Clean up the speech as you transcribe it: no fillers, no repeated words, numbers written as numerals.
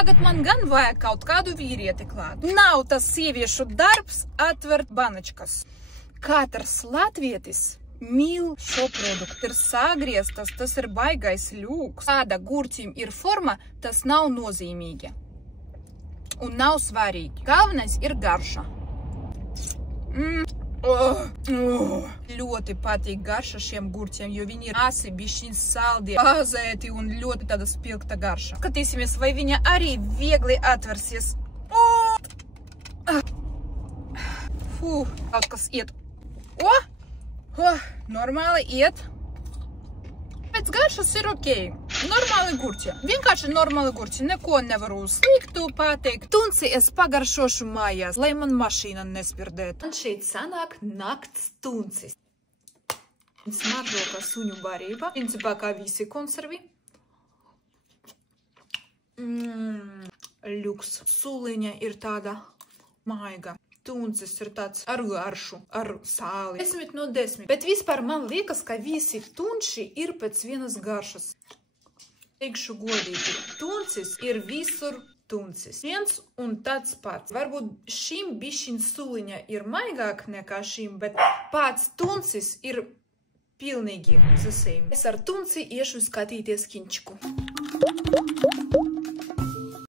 Tagad man gan vajag kaut kādu vīrieti klāt. Nav tas sieviešu darbs atvert banačkas. Katrs latvietis mīl šo produktu. Ir sāgrieztas, tas ir baigais ļūks. Kāda gurķim ir forma, tas nav nozīmīgi. Un nav svarīgi. Galvenais ir garša. Ļoti patīk garša šiem gurķiem, jo viņi ir asi, bišķiņ saldi, pāzēti un ļoti tāda spilgta garša. Skatīsimies, vai viņa arī viegli atversies. Kaut kas iet. Normāli iet. Pēc garšas ir ok. Normāli gurķi. Vienkārši normāli gurķi. Neko nevaru sliktu pateikt. Tunci es pagaršošu mājās, lai man mašīna nespirdētu. Man šeit sanāk nakts tuncis. Smaržo kā suņu barība. Principā kā visi konservi. Ļuks. Suliņa ir tāda maiga. Tuncis ir tāds ar garšu, ar sāli. 10 no 10. Bet vispār man liekas, ka visi tunči ir pēc vienas garšas. Teikšu godīgi, tuncis ir visur tuncis. Viens un tāds pats. Varbūt šim bišķiņ suliņa ir maigāk nekā šim, bet pats tuncis ir pilnīgi the same. Es ar tunci iešu skatīties kinčiku.